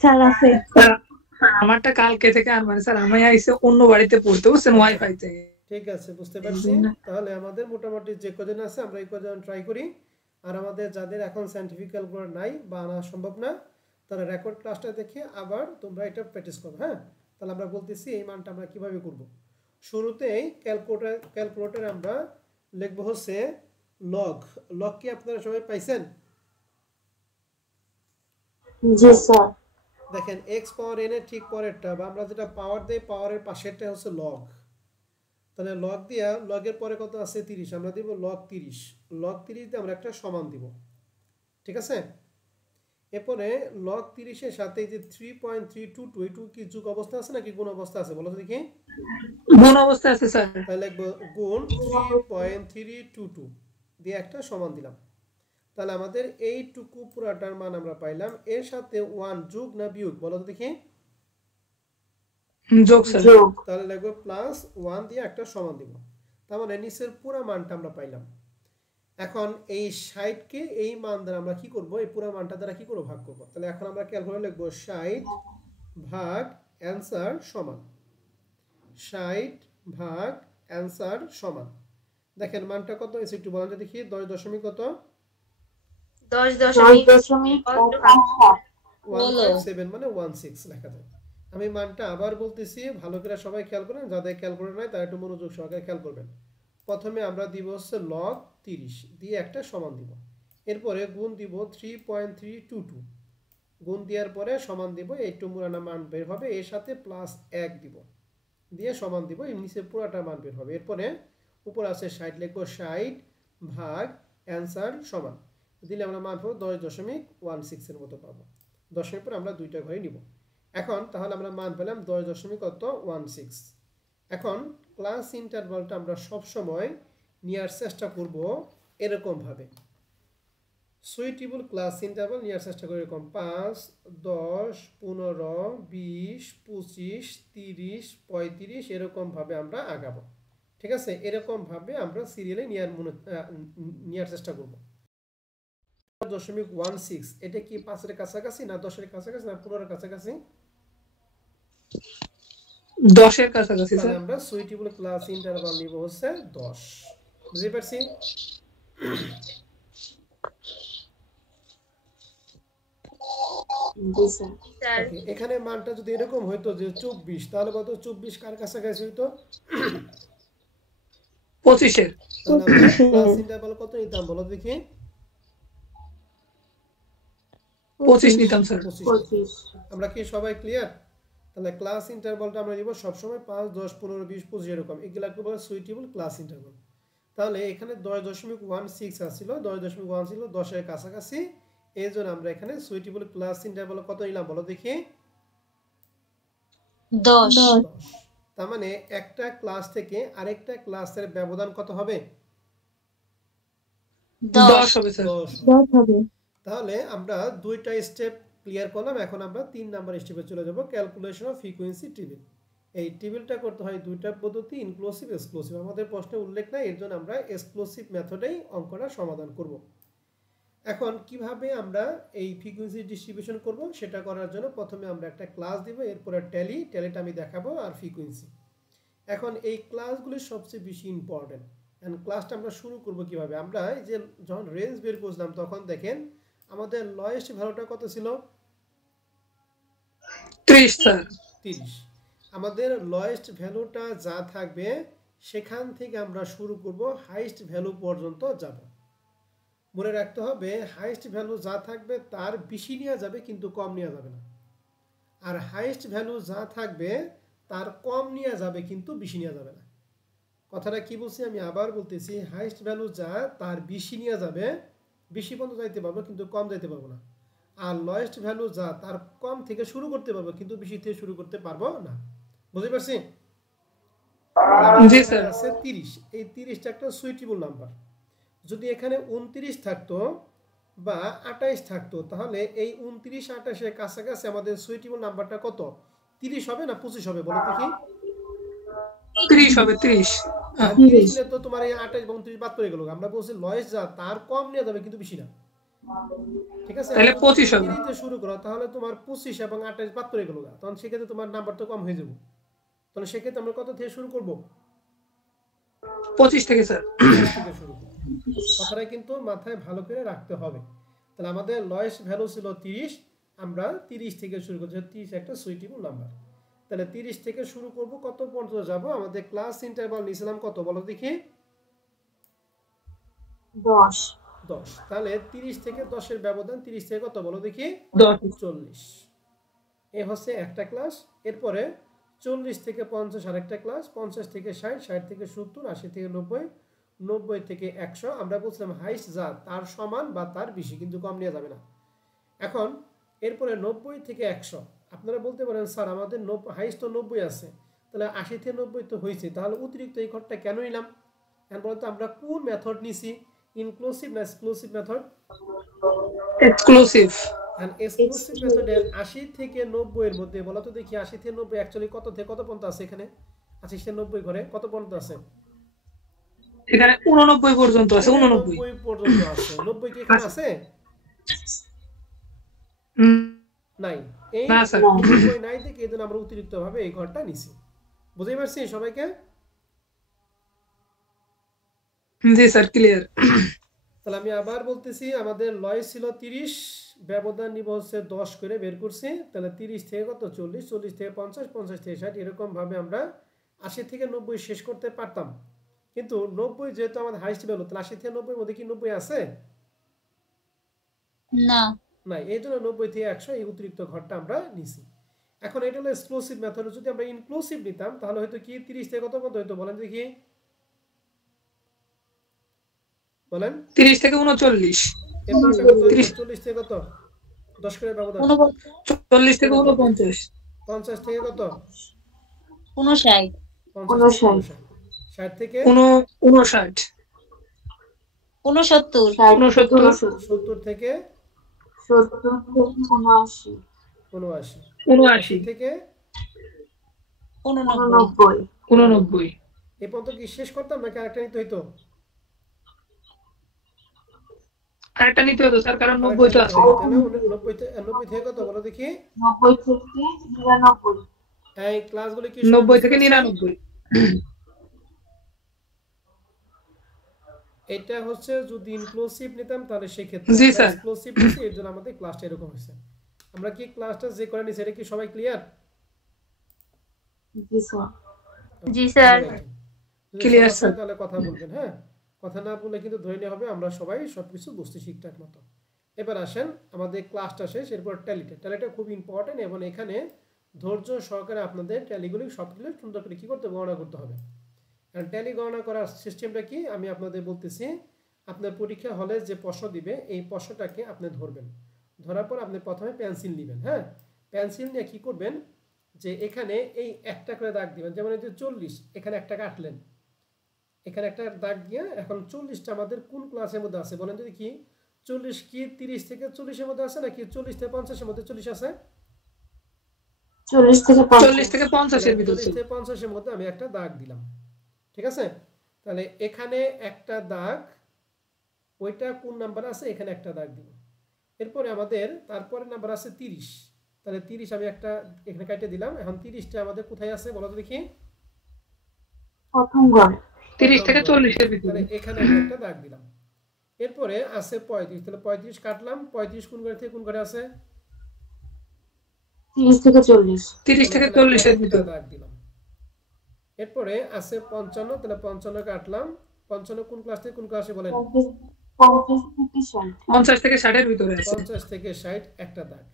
স্যার আছে। আমারটা কালকে থেকে আর মানে স্যার আমি আইছে অন্য বাড়িতে পড়তে, বুঝছেন, ওয়াইফাই থেকে। ঠিক আছে, বুঝতে পারছি। তাহলে আমাদের মোটামুটি যে কজন আছে আমরা এই কজন ট্রাই করি। আর আমাদের যাদের এখন সায়েন্টিফিক ক্যালকুলেটর নাই বা আনা সম্ভব না, তারা রেকর্ড ক্লাসটা দেখে আবার তোমরা এটা প্র্যাকটিস করো। হ্যাঁ, তাহলে আমরা বলতেছি এই মানটা আমরা কিভাবে করব। শুরুতেই ক্যালকুলেটরে আমরা লিখব হচ্ছে লগ। লগ কি আপনারা সবাই পাইছেন? Yes, sir. দেখেন এক্স পাওয়ার এন এর ঠিক পরেরটা বা আমরা যেটা পাওয়ার দেই পাওয়ারের পাশেরটা হচ্ছে লগ। তাহলে লগ দিয়া লগের পরে কত আছে 30, আমরা দিব লগ 30। লগ 30 দিয়ে আমরা একটা সমান দিব। ঠিক আছে, এরপরে লগ 30 এর সাথে যে 3.322 এই টু কি যোগ অবস্থা আছে নাকি গুণ অবস্থা আছে বলো তো দেখি? গুণ অবস্থা আছে স্যার। তাহলে লিখব গুণ 3.322 দিয়ে একটা সমান দিলাম। তাহলে আমাদের এইটুকু পুরাটার মান আমরা পাইলাম। এর সাথে 1 যোগ না বিয়োগ বলো তো দেখি? যোগ স্যার। Joke. তাহলে লিখব প্লাস 1 দিয়ে একটা সমান দিব। তার মানে নিচের পুরো মানটা আমরা পাইলাম। এখন এই 60 কে এই মান দ্বারা আমরা কি করব, এই পুরো মানটা দ্বারা কি করব, ভাগ করব। তাহলে এখন আমরা ক্যালকুলেটরে লিখব 60 ভাগ অ্যানসার সমান 60 ভাগ অ্যানসার সমান। দেখেন মানটা কত এসে একটু বলেন তো দেখি? 10 দশমিক কত? 157 মানে 16 লেখা যায়। আমি মানটা আবার বলতেছি, ভালো করে সবাই খেয়াল করেন, যাদের ক্যালকুলেটর নাই তারা একটু মনোযোগ সহকারে খেয়াল করবেন। প্রথমে আমরা দিব হচ্ছে লগ 30 দিয়ে একটা সমান দিব, এরপরে গুণ দিব 3.322, গুণ দেওয়ার পরে সমান দিব, একটু মুরানা মান বের হবে, এর সাথে প্লাস 1 দিব দিয়ে সমান দিব, এর নিচে পুরাটা মান বের হবে। এরপরে উপর আছে 60, লিখবো 60 ভাগ অ্যান্সার সমান দিলে আমরা মান পাবো 10.16 এর মতো পাবো। 10 পর আমরা দুইটা ঘরে নিব। এখন তাহলে আমরা মান পেলাম 10.16। এখন ক্লাস ইন্টারভালটা আমরা সব সময় নেওয়ার চেষ্টা করব এরকম ভাবে, সুইটেবল ক্লাস ইন্টারভাল নেওয়ার চেষ্টা করি এরকম 5, 10, 15, 20, 25, 30, 35 এরকম ভাবে আমরা আগাবো। ঠিক আছে, এরকম ভাবে আমরা সিরিয়ালে নেওয়ার চেষ্টা করব। 10.16 এটা কি 5 এর কাছাকাছি না 10 এর কাছাকাছি না 15 এর কাছাকাছি? 10 এর কাছাকাছি তাহলে স্যার। আমরা সুইটেবল ক্লাস ইন্টারভাল নিব হচ্ছে 10। বুঝতে পারছি? Yes, sir. ওকে, এখানে মানটা যদি এরকম হইতো যে 24, তাহলে কত 24 কার কাছাকাছি হইতো? 25 এর। তাহলে আমরা ক্লাস ইন্টারভাল কত নিতাম বলো দেখি? 25 নিতাম স্যার। 25। আমরা কি সবাই ক্লিয়ার? তাহলে ক্লাস ইন্টারভালটা আমরা নিব সব সময় 5, 10, 15, 20, 25 এরকম, এগুলাকে বলে সুইটেবল ক্লাস ইন্টারভাল। তাহলে এখানে 10.16 আসছিল, 10.1 ছিল 10 এর কাছাকাছি, এই জন্য আমরা এখানে সুইটেবল ক্লাস ইন্টারভাল কত নিলাম বলো দেখি? 10 10 10। তার মানে একটা ক্লাস থেকে আরেকটা ক্লাসের ব্যবধান কত হবে? 10 10 হবে স্যার। 10 হবে। 10 হবে। তাহলে আমরা দুইটা স্টেপ ক্লিয়ার করলাম। এখন আমরা 3 নাম্বার স্টেপে চলে যাব, ক্যালকুলেশন অফ ফ্রিকোয়েন্সি টেবিল। এই টেবিলটা করতে হয় দুইটা পদ্ধতি, ইনক্লুসিভ এক্সক্লুসিভ। আমাদের প্রশ্নে উল্লেখ নাই, এর জন্য আমরা এক্সক্লুসিভ মেথডেই অঙ্কটা সমাধান করব। এখন কিভাবে আমরা এই ফ্রিকোয়েন্সি ডিস্ট্রিবিউশন করব সেটা করার জন্য প্রথমে আমরা একটা ক্লাস দিব, এরপরে ট্যালিটা আমি দেখাবো, আর ফ্রিকোয়েন্সি। এখন এই ক্লাসগুলি সবচেয়ে বেশি ইম্পর্টেন্ট। এন্ড ক্লাসটা আমরা শুরু করব কিভাবে? আমরা এই যে যখন রেঞ্জ বের করছিলাম তখন দেখেন আমাদের লয়েস্ট ভ্যালুটা কত ছিল? 30 স্যার। 30। আমাদের লয়েস্ট ভ্যালুটা যা থাকবে সেখান থেকে আমরা শুরু করব, হাইয়েস্ট ভ্যালু পর্যন্ত যাব। মনে রাখতে হবে হাইয়েস্ট ভ্যালু যা থাকবে তার বেশি নেওয়া যাবে কিন্তু কম নেওয়া যাবে না, আর হাইয়েস্ট ভ্যালু যা থাকবে তার কম নেওয়া যাবে কিন্তু বেশি নেওয়া যাবে না। কথাটা কি বলছি আমি আবার বলতেছি, হাইয়েস্ট ভ্যালু যা তার বেশি নেওয়া যাবে, বেশি পর্যন্ত যাইতে পারবো কিন্তু কম যাইতে পারবো না। আর লয়েস্ট ভ্যালু যা তার কম থেকে শুরু করতে পারবো কিন্তু বেশি থেকে শুরু করতে পারবো না। বুঝতে পারছি? জি স্যার। আছে 30, এই 30টা একটা সুইটেবল নাম্বার। যদি এখানে 29 থাকতো বা 28 থাকতো তাহলে এই 29 28 এর কাছাকাছি আমাদের সুইটেবল নাম্বারটা কত? 30 হবে না 25 হবে বলো তো কি? 30 হবে 30। 30 নিলে তো তোমার এই 28 এবং 30 বাদ পড়ে গেল। আমরা বলছি লয়েস্ট যা তার কম নেওয়া যাবে কিন্তু বেশি না। ঠিক আছে? তাহলে 25 হবে। 30 তে শুরু করো তাহলে তোমার 25 এবং 28 বাদ পড়ে গেল, তখন সেক্ষেত্রে তোমার নাম্বার তো কম হয়ে যাবে। তাহলে সেক্ষেত্রে আমরা কত থেকে শুরু করব? 25 থেকে স্যার। 25 থেকে শুরু করব। কথাটা কিন্তু মাথায় ভালো করে রাখতে হবে। তাহলে আমাদের লয়েস্ট ভ্যালু ছিল 30, আমরা 30 থেকে শুরু করছি। 30 একটা সুইটেবল নাম্বার। তাহলে 30 থেকে শুরু করব, কত পর্যন্ত যাব? আমাদের ক্লাস ইন্টারভাল নিছিলাম কত বলো দেখি? 10 10। তাহলে 30 থেকে 10 এর ব্যবধান 30 থেকে কত বলো দেখি? 10। 40। এ হচ্ছে একটা ক্লাস। এরপরে 40 থেকে 50 আরেকটা ক্লাস, 50 থেকে 60, 60 থেকে 70, 80 থেকে 90, 90 থেকে 100। আমরা বলছিলাম হাইস্ট যা তার সমান বা তার বেশি কিন্তু কম নেওয়া যাবে না। এখন এরপরে 90 থেকে 100। আপনারা বলতে পারেন স্যার আমাদের হাইস্ট তো 90 আছে, তাহলে 80 থেকে 90 তো হয়েছে, তাহলে অতিরিক্ত এই ঘরটা কেন নিলাম? এখন বলতো আমরা কোন মেথড নিছি, ইনক্লুসিভ না exclusive method? Exclusive. And exclusive মেথডে 80 থেকে 90 এর মধ্যে বলো তো দেখি 80 থেকে 90 অ্যাকচুয়ালি কত থেকে কত পর্যন্ত আছে? এখানে 80 থেকে 90 ঘরে কত পর্যন্ত আছে? এখানে 89 পর্যন্ত আছে। 89 89 পর্যন্ত আছে। 90 কি এখানে আছে? নাই। এই না স্যার। 90 নাই থেকে এজন্য আমরা অতিরিক্ত ভাবে এই ঘরটা নিছি। বুঝতে পারছি সবাইকে? জি স্যার, ক্লিয়ার। তাহলে আমি আবার বলতেছি, আমাদের লয় ছিল 30, ব্যবধান নিব হচ্ছে 10 করে বের করছি। তাহলে 30 থেকে কত? 40, 40 থেকে 50, 50 থেকে 60, এরকম ভাবে আমরা 80 থেকে 90 শেষ করতে পারতাম। কিন্তু 90 যেহেতু আমাদের হাইস্ট ভ্যালু, তাহলে 80 থেকে 90 এর মধ্যে কি 90 আছে? না নাই। এই জন্য 90 থেকে 100 এই অতিরিক্ত ঘরটা আমরা নিছি। এখন এটা হলো এক্সক্লুসিভ মেথড। যদি আমরা ইনক্লুসিভ নিতাম তাহলে হয়তো কি 30 থেকে কত পর্যন্ত হতো বলেন দেখি? বলেন। 30 থেকে 39। এরপর কত হতো? 40 থেকে কত? 10 করে ব্যবধান। 40 থেকে 49। 50 থেকে কত? 59 50 থেকে 60 থেকে 59। 69 70 থেকে 79 79 থেকে 89। এ পর্যন্ত কি শেষ করতাম নাকি আরেকটা নিতে হইতো? আরেকটা নিতে হতো স্যার, কারণ 90 তো আছে। 90 থেকে কত বলো দেখি? 90 থেকে 99 এই ক্লাসগুলো কি 90 থেকে 99। এটা হচ্ছে যদি ইনক্লুসিভ নিতাম তাহলে সেই ক্ষেত্রে। জি স্যার। এক্সক্লুসিভ নিছি এর জন্য আমাদের ক্লাসটা এরকম হয়েছে। আমরা কি ক্লাসটা যে করে নিছি এটা কি সবাই ক্লিয়ার? জি স্যার জি স্যার Clear, sir. তাহলে কথা বলবেন, হ্যাঁ? কথা না বললে কিন্তু ধরে নেওয়া হবে আমরা সবাই সবকিছু বুঝতে ঠিকঠাক মতো। এবার আসেন আমাদের ক্লাসটা শেষ, এরপর ট্যালিটা খুব ইম্পর্টেন্ট এবং এখানে ধৈর্য সহকারে আপনাদের ট্যালিগুলি সবগুলো সুন্দর করে কি করতে গণনা করতে হবে। আর ট্যালি গণনা করার সিস্টেমটা কি আমি আপনাদের বলতেছি। আপনার পরীক্ষা হলে যে প্রশ্ন দিবে এই প্রশ্নটাকে আপনি ধরবেন, ধরার পর আপনি প্রথমে পেন্সিল নেবেন, হ্যাঁ? পেন্সিল নিয়ে কি করবেন, যে এখানে এই একটা করে দাগ দিবেন, যেমন এই যে 40 এখানে একটা কাটলেন, এখানে একটা দাগ দিয়ে এখন 40টা আমাদের কোন ক্লাসের মধ্যে আছে বলেন যদি কি 40 কি 30 থেকে 40 এর মধ্যে আছে নাকি 40 থেকে 50 এর মধ্যে 40 আছে? 40 থেকে 50 40 থেকে 50 এর ভিতর 40 থেকে 50 এর মধ্যে আমি একটা দাগ দিলাম, ঠিক আছে? তাহলে এখানে একটা দাগ, ওইটা কোন নাম্বার আছে এখানে একটা দাগ দিব। এরপরে আমাদের তারপরে নাম্বার আছে 30, তাহলে 30 আমি একটা এখানে কেটে দিলাম। এখন 30টা আমাদের কোথায় আছে বলো তো দেখি? প্রথম ঘর 30 থেকে 40 এর ভিতরে। তাহলে এখানে আমি একটা দাগ দিলাম। এরপরে আছে 35, তাহলে 35 কাটলাম। 35 কোন ঘরে থেকে কোন ঘরে আছে? 30 থেকে 40 30 থেকে 40 এর ভিতরে দাগ দিলাম। এরপরে আছে 55, তাহলে 55 কাটলাম। 55 কোন ক্লাস থেকে কোন ক্লাসে বলেন? 50 থেকে 60 এর ভিতরে আছে। 50 থেকে 60 একটা দাগ।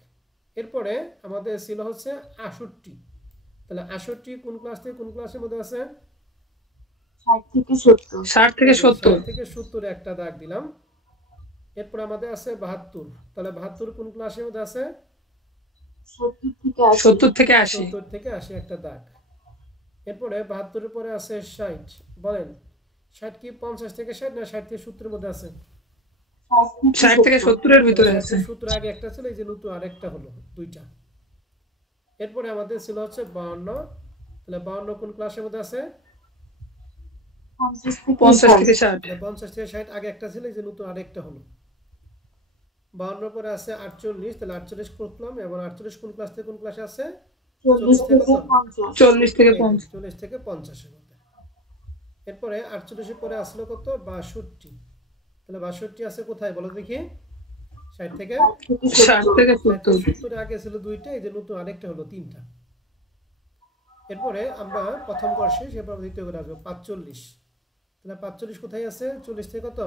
এরপরে আমাদের ছিল হচ্ছে 68, তাহলে 68 কোন ক্লাস থেকে কোন ক্লাসের মধ্যে আছে? 60 থেকে 70 60 থেকে 70 থেকে 70 একটা দাগ দিলাম। এরপর আমাদের আছে 72, তাহলে 72 কোন ক্লাসের মধ্যে আছে? 70 থেকে 80 70 থেকে 80 একটা দাগ। এরপরে 72 এর পরে আছে 60, বলেন 60 কি 50 থেকে 60 না 60 থেকে 70 এর মধ্যে আছে? 60 থেকে 70 এর ভিতরে আছে। 70 আগে একটা ছিল, এই যে নতুন আরেকটা হলো, দুইটা। এরপরে আমাদের ছিল হচ্ছে 52, তাহলে 52 কোন ক্লাসের মধ্যে আছে? 50 থেকে 60 50 থেকে 60 আগে একটা ছিল, এই যে নতুন আরেকটা হলো। 52 পরে আছে 48, তাহলে 48 করলাম। এবং 48 কোন ক্লাস থেকে কোন ক্লাসে আছে? 40 থেকে 50 40 থেকে 50 40 থেকে 50 এর মধ্যে। এরপরে 48 এর পরে আসলো কত? 62, তাহলে 62 আছে কোথায় বলো দেখি? 60 থেকে 70 70 আগে ছিল দুইটা, এই যে নতুন আরেকটা হলো তিনটা। এরপরে আমরা প্রথম ঘর শেষ, এরপর দ্বিতীয় ঘরে আসবো 45, তাহলে 45 কোথায় আছে? 40 থেকে কত?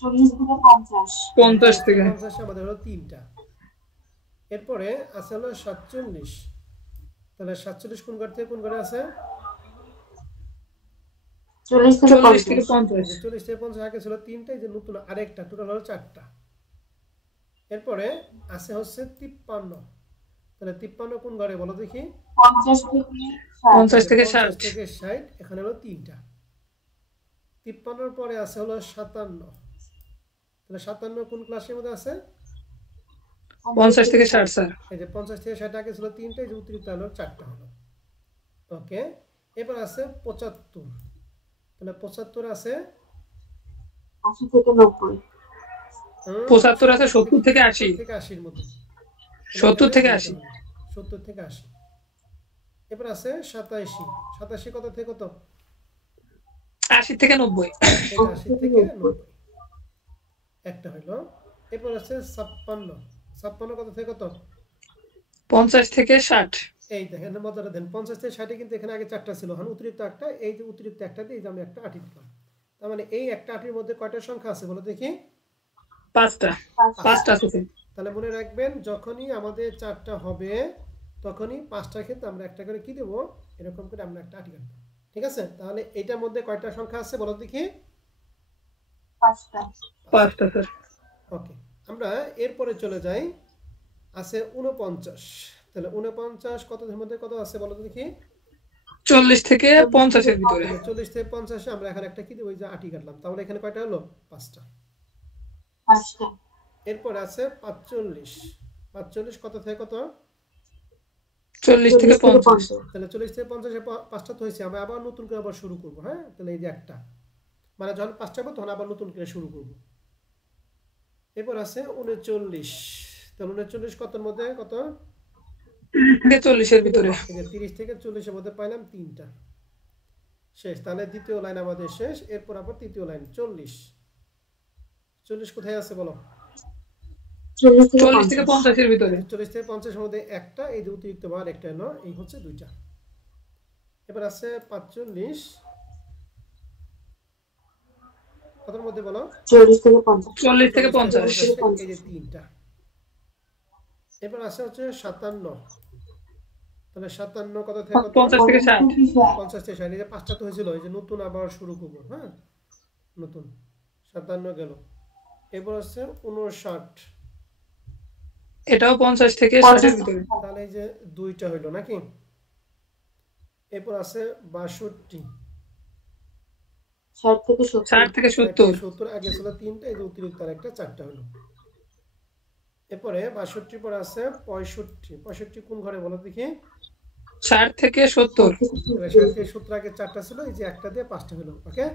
40 থেকে 50 50 থেকে 50 আমাদের হলো তিনটা। এরপরে আছে হলো 47, তাহলে 47 কোন ঘর থেকে কোন ঘরে আছে? 40 থেকে 40 থেকে 50 50 40 থেকে 50 আগে ছিল তিনটা, এই যে নতুন আরেকটা, টোটাল হলো 4টা। এরপরে আছে হচ্ছে 53, তাহলে 53 কোন ঘরে বলো দেখি? 50 থেকে 50 থেকে 50 60 থেকে 60, এখানে হলো তিনটা। 53 এর পরে আছে হলো 57, তাহলে 57 কোন ক্লাসের মধ্যে আছে? 50 থেকে 60 স্যার। এই যে 50 থেকে 60 আগে ছিল তিনটা, এই যে অতিরিক্ত হলো 4টা হলো। ওকে, এবার আছে 75, তাহলে 75 আছে 80 থেকে 90 75 আছে 70 থেকে 80 থেকে 80 এর মধ্যে। 70 থেকে 80 70 থেকে 80। এবার আছে 87, 87 কত থেকে কত? 80 থেকে 90 80 থেকে 90 একটা হলো। এরপর আছে 56, 56 কত থেকে কত? 50 থেকে 60 এই দেখেন মজাটা দেন, 50 থেকে 60 কিন্তু এখানে আগে 4টা ছিল, এখন অতিরিক্ত একটা, এই যে অতিরিক্ত একটা দিয়ে এই যে আমি একটা আটি দিলাম। তার মানে এই একটা আটির মধ্যে কয়টা সংখ্যা আছে বলো দেখি? 5টা আছে। তাহলে মনে রাখবেন যখনই আমাদের 4টা হবে তখনই 5টার ক্ষেত্রে আমরা একটা করে কি দেব? এরকম করে আমরা একটা আটি কাটবো, ঠিক আছে? তাহলে এটার মধ্যে কয়টা সংখ্যা আছে বলো দেখি? 5টা স্যার। ওকে, আমরা এরপরে চলে যাই, আছে 49, তাহলে 49 কতদের মধ্যে কত আছে বলো দেখি? 40 থেকে 50 এর ভিতরে। 40 থেকে 50 আমরা এখানে একটা কি দেব? ওই যে আটি কাটলাম, তাহলে এখানে কয়টা হলো? 5টা। এরপর আছে 45, 45 কত থেকে কত? 40 থেকে 50 তাহলে 40 থেকে 50 এ 5টা তো হয়েছে, আমরা আবার নতুন করে আবার শুরু করব। হ্যাঁ, তাহলে এই যে একটা, মানে যখন 5টা হবে তখন আবার নতুন করে শুরু করব। এরপর আছে 39, তাহলে 39 কতর মধ্যে কত? 40 এর ভিতরে। 30 থেকে 40 এর মধ্যে পাইলাম তিনটা, শেষ। তাহলে দ্বিতীয় লাইন আমাদের শেষ। এরপর আবার তৃতীয় লাইন 40, 40 কোথায় আছে বলো? 40 থেকে 50 এর ভিতরে। 40 থেকে 50 এর মধ্যে একটা, এই যে অতিরিক্ত বার একটা হলো, এই হচ্ছে দুইটা। এবার আছে 45 কতর মধ্যে বলো? 40 থেকে 50 40 থেকে 50 এই যে তিনটা। এবার আছে হচ্ছে 57, তাহলে 57 কত থেকে কত? 50 থেকে 60 50 থেকে 60, এই যে 5টা তো হয়েছিল, এই যে নতুন আবার শুরু করব। হ্যাঁ, নতুন 57 গেল। এবার আছে 59, এটাও 50 থেকে 60 এর ভিতরে। তাহলে এই যে দুইটা হইলো নাকি? এরপর আছে 62 60 থেকে 70 60 থেকে 70 70 আগে ছিল 3টা, এই যে অতিরিক্ত আরেকটা 4টা হলো। এরপরে 62 পর আছে 65। 65 কোন ঘরে বলো দেখি? 60 থেকে 70 তাহলে 60 থেকে 70 আগে 4টা ছিল, এই যে একটা দিয়ে 5টা হলো। ওকে,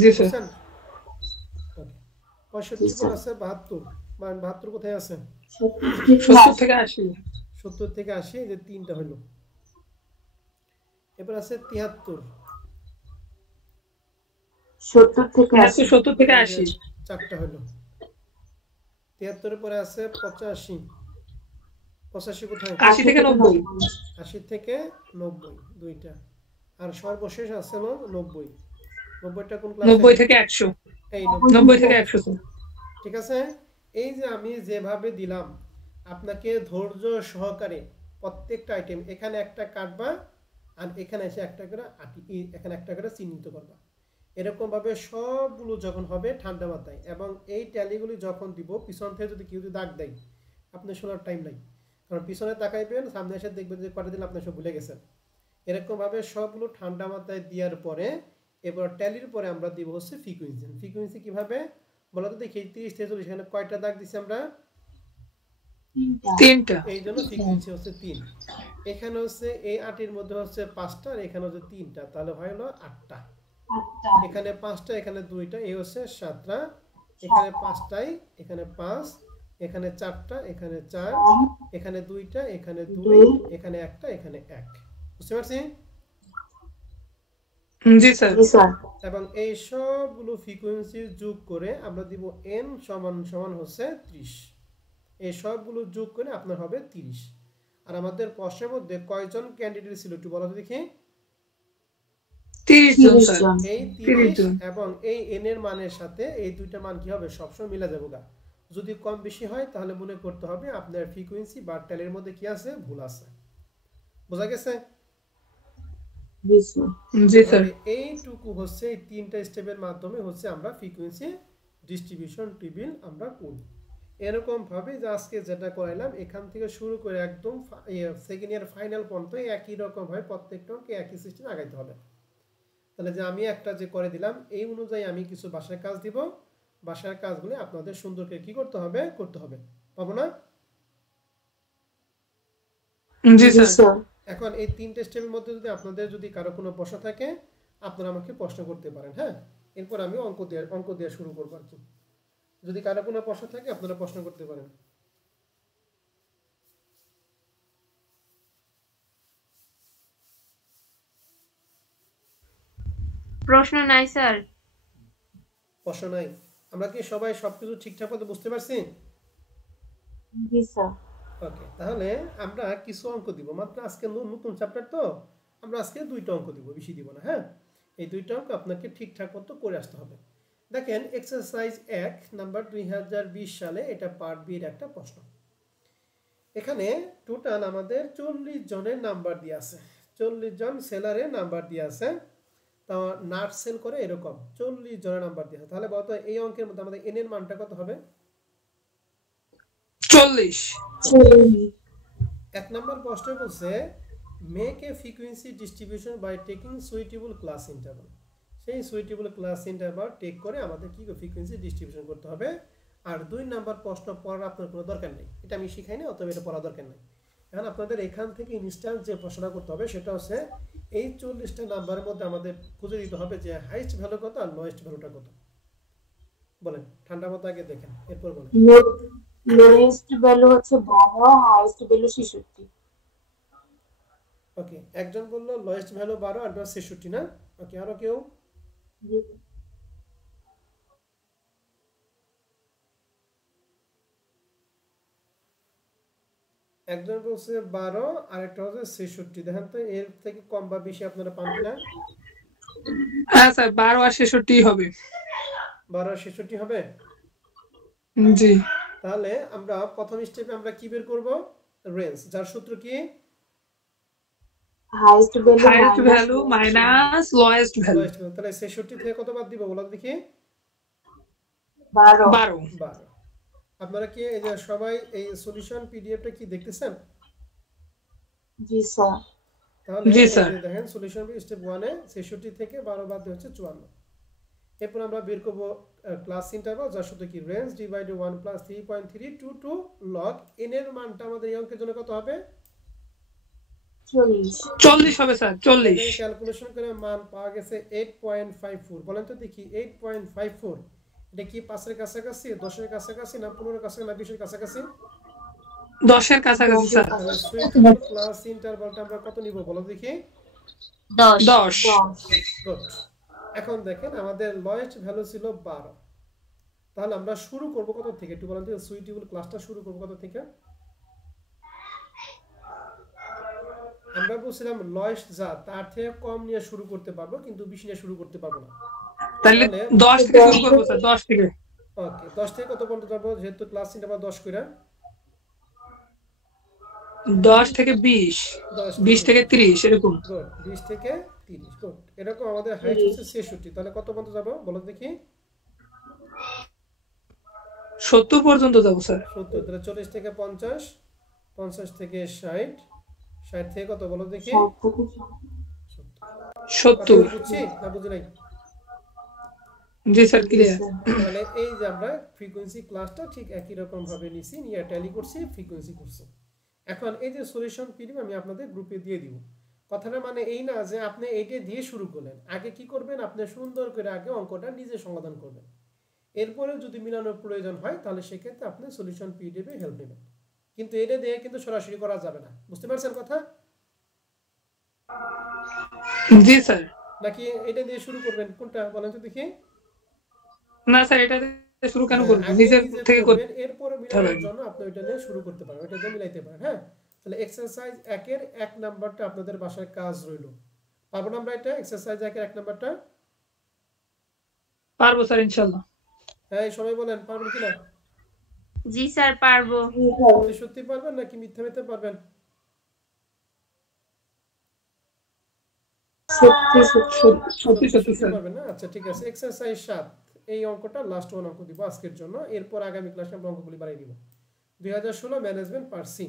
জি স্যার বুঝছেন? ওকে, 65 পর আছে 72। 72 কোথায় আছে? 70 থেকে 80 70 থেকে 80, এই যে 3টা হলো। এরপর আছে 73। 70 থেকে 80 70 থেকে এই যে 80 4টা হলো। 73 এর পরে আছে 85। 85 কোথায়? 80 থেকে 90 80 থেকে 90, দুইটা। আর সর্বশেষ আছে হলো 90। 90টা কোন ক্লাসে? 90 থেকে 100 এই 90 থেকে 100 স্যার। ঠিক আছে। এই যে আমি যেভাবে দিলাম, আপনাকে ধৈর্য সহকারে প্রত্যেকটা আইটেম এখানে একটা কাটবা, আর এখানে এসে একটা করে এখানে একটা করে চিহ্নিত করবা। এরকম ভাবে সবগুলো যখন হবে ঠান্ডা মাথায়, এবং এই ট্যালিগুলি যখন দিব, পিছন থেকে যদি কেউ দাগ দেয়, আপনি শোনার টাইম নাই, কারণ পিছনে তাকাইবেন, সামনে এসে দেখবেন যে কটা দিন আপনি সব ভুলে গেছেন। এরকম ভাবে সবগুলো ঠান্ডা মাথায় দেওয়ার পরে এবার ট্যালির পরে আমরা দিব হচ্ছে ফ্রিকোয়েন্সি। ফ্রিকোয়েন্সি কিভাবে বলো তো দেখি? 30 থেকে 40, এখানে কয়টা দাগ দিছি আমরা? 3টা। এই জন্য ফ্রিকোয়েন্সি হচ্ছে 3। এখানে হচ্ছে এই 8এর মধ্যে হচ্ছে 5টা, আর এখানে হচ্ছে 3টা, তাহলে হয় হলো 8টা। এখানে 5টা, এখানে 2টা, এই হচ্ছে 7টা। এখানে 5টাই, এখানে 5, এখানে 4টা, এখানে 4, এখানে 2টা, এখানে 2, এখানে 1টা, এখানে 1। বুঝতে পারছি? জি স্যার। জি স্যার এবং এই সবগুলো ফ্রিকোয়েন্সি যোগ করে আমরা দিব n সমান সমান হচ্ছে 30। এই সবগুলো যোগ করে আপনার হবে 30। আর আমাদের প্রশ্নের মধ্যে কয়জন ক্যান্ডিডেট ছিল একটু বলো তো দেখি? 30 জন স্যার। এই 30 এবং এই n এর মানের সাথে এই দুইটা মান কি হবে? সবসময় মিলা যাবে গা। যদি কম বেশি হয় তাহলে মনে করতে হবে আপনার ফ্রিকোয়েন্সি বা ট্যালির মধ্যে কি আছে? ভুল আছে। বোঝা গেছে? জি স্যার। এইটুকু হচ্ছে এই 3টা স্টেপের মাধ্যমে হচ্ছে আমরা ফ্রিকোয়েন্সি ডিস্ট্রিবিউশন টেবিল আমরা করব। এরকম ভাবে যে আজকে যেটা করাইলাম, এখান থেকে শুরু করে একদম সেকেন্ড ইয়ার ফাইনাল পর্যন্ত একই রকম ভাবে প্রত্যেকটা অঙ্কে একই সিস্টেম আগাইতে হবে। তাহলে যে আমি একটা যে করে দিলাম, এই অনুযায়ী আমি কিছু বাসার কাজ দিব, বাসার কাজগুলো আপনাদের সুন্দর করে কি করতে হবে? করতে হবে। পাবো না? জি স্যার। এখন এই 3টে স্টেপের মধ্যে যদি আপনাদের যদি কারো কোনো প্রশ্ন থাকে, আপনারা আমাকে প্রশ্ন করতে পারেন। হ্যাঁ, এরপর আমি অঙ্ক দেওয়া শুরু করবো আর কি। যদি কারো কোনো প্রশ্ন থাকে আপনারা প্রশ্ন করতে পারেন। প্রশ্ন নাই স্যার। প্রশ্ন নাই? আমরা কি সবাই সবকিছু ঠিকঠাক মতো বুঝতে পারছি? জি স্যার ওকে, তাহলে আমরা কিছু অঙ্ক দিব মাত্র। আজকে নতুন চ্যাপ্টার তো, আমরা আজকে 2টা অঙ্ক দিব, বেশি দিব না। হ্যাঁ, এই 2টা অঙ্ক আপনাকে ঠিকঠাক মতো করে আসতে হবে। দেখেন এক্সারসাইজ 1 নাম্বার 2020 সালে, এটা পার্ট বি এর একটা প্রশ্ন। এখানে টোটাল আমাদের 40 জনের নাম্বার দিয়ে আছে। 40 জন সেলারের নাম্বার দিয়ে আছে। তা নাট সেল করে এরকম 40 জনের নাম্বার দিয়ে আছে। তাহলে বলতো এই অঙ্কের মধ্যে আমাদের এন এর মানটা কত হবে? 40। 1 নম্বর প্রশ্ন বলছে make a frequency distribution by taking suitable class interval. সেই সুইটেবল ক্লাস ইন্টারভাল টেক করে আমাদের কি ফ্রিকোয়েন্সি ডিস্ট্রিবিউশন করতে হবে। আর 2 নম্বর প্রশ্ন পড়ার আপনার কোনো দরকার নেই, এটা আমি শিখাই না, অতএব এটা পড়া দরকার নেই। এখন আপনাদের এখান থেকে ইনস্ট্যান্ট যে প্রশ্নটা করতে হবে সেটা হচ্ছে এই 40টা নাম্বারের মধ্যে আমাদের খুঁজে দিতে হবে যে হাইয়েস্ট ভ্যালু কত আর লোয়েস্ট ভ্যালুটা কত। বলেন, ঠান্ডা মতো আগে দেখেন, এরপর বলেন। লোয়েস্ট ভ্যালু হচ্ছে 12, হাইয়েস্ট ভ্যালু 66। ওকে, একজন বললো লোয়েস্ট ভ্যালু 12 আর 66 না? ওকে, আরো কেউ? একজন বলছে 12 আর একটা হচ্ছে 66। দেখেন তো এর থেকে কম বা বেশি আপনারা পান কিনা? হ্যাঁ স্যার, 12 আর 66 হবে। 12 আর 66 হবে? জি। তাহলে আমরা প্রথম স্টেপে আমরা কি বের করব? রেঞ্জ, যার সূত্র কি? Highest value minus lowest value. তাহলে 66 থেকে কত বাদ দিব বলো দেখি? 12। আপনারা কি এই যে সবাই এই সলিউশন পিডিএফটা কি দেখতেছেন? জি স্যার। তাহলে জি এই স্যার। যে দেখেন সলিউশন স্টেপ 1 এ 66 থেকে 12 বাদ দিয়ে হচ্ছে 54। এরপর আমরা বের করব ক্লাস ইন্টারভাল যার সাথে কি range divided 1 plus 3.322 log n এর মানটা আমাদের এই অঙ্কের জন্য কত হবে? 40। 40 হবে স্যার, এখানে 40। ক্যালকুলেশন করে মান পাওয়া গেছে 8.54। বলেন তো দেখি 8.54 এটা কি 5 এর কাছাকাছি, 10 এর কাছাকাছি, না 15 এর কাছাকাছি, না 20 এর কাছাকাছি? 10 এর কাছাকাছি স্যার। তাহলে সুইটেবল ক্লাস ইন্টারভালটা আমরা কত নিব বলো দেখি? 10 10। গুড। এখন দেখেন আমাদের লোয়েস্ট ভ্যালু ছিল 12। তাহলে আমরা শুরু করব কত থেকে একটু বলেন তো? সুইটেবল ক্লাসটা শুরু করব কত থেকে? আমরা বলছিলাম লোয়েস্ট যা তার থেকে কম নিয়ে শুরু করতে পারবো, কিন্তু বেশি নিয়ে শুরু করতে পারবো না। তাহলে 10 থেকে শুরু করব স্যার, 10 থেকে। ওকে, 10 থেকে কত পর্যন্ত যাবো? যেহেতু ক্লাস ইন্টারভাল 10 কইরা 10 থেকে 20, 20 থেকে 30 এরকম। গুড, 20 থেকে 30। গুড। এরকম আমাদের হাইট হচ্ছে 66। তাহলে কত পর্যন্ত যাবো বলো দেখি? 70 পর্যন্ত যাব স্যার। 70। তাহলে 40 থেকে 50, 50 থেকে 60, 60 থেকে কত বলো দেখি? 70। বুঝছি না বুঝি নাই? জি স্যার, ক্লিয়ার। তাহলে এই যে আমরা ফ্রিকোয়েন্সি ক্লাসটা ঠিক একই রকম ভাবে নিছি, নিয়ে ট্যালি করছি, ফ্রিকোয়েন্সি করছি। এখন এই যে সলিউশন পিডিএফ আমি আপনাদের গ্রুপে দিয়ে দিব। কথাটা মানে এই না যে আপনি এইটা দিয়ে শুরু করলেন। আগে কি করবেন? আপনি সুন্দর করে আগে অঙ্কটা নিজে সমাধান করবেন। এরপরে যদি মিলানোর প্রয়োজন হয় তাহলে সেক্ষেত্রে আপনি সলিউশন পিডিএফ এ হেল্প নেবেন। কিন্তু এটা দিয়ে কিন্তু সরাসরি করা যাবে না। বুঝতে পারছেন কথা? জি স্যার। নাকি এটা দিয়ে শুরু করবেন? কোনটা বলেন তো দেখি? না স্যার, এটা দিয়ে শুরু কেন করব? আগে নিজের নিজে থেকে করবেন, করতে এরপরে হবে। মিলানোর জন্য আপনি ওইটা দিয়ে শুরু করতে পারেন, ওইটা দিয়ে মিলাইতে পারেন। হ্যাঁ, তাহলে এক্সারসাইজ 1 এর 1 নাম্বারটা আপনাদের বাসায় কাজ রইল। পারবো না আমরা এটা? এক্সারসাইজ 1 এর 1 নাম্বারটা পারবো স্যার ইনশাআল্লাহ। হ্যাঁ, সবাই বলেন পারবেন কিনা? জি স্যার পারবো। সত্যি সত্যি পারবেন নাকি মিথ্যা মিথ্যা পারবেন? সত্যি সত্যি স্যার। পারবেন না? আচ্ছা ঠিক আছে। এক্সারসাইজ 7 এই অঙ্কটা লাস্ট ওয়ান অঙ্ক দিব আজকের জন্য। এরপর আগামী ক্লাসে আমরা অঙ্কগুলি বাড়িয়ে দিব। 2016 ম্যানেজমেন্ট পার্ট সি।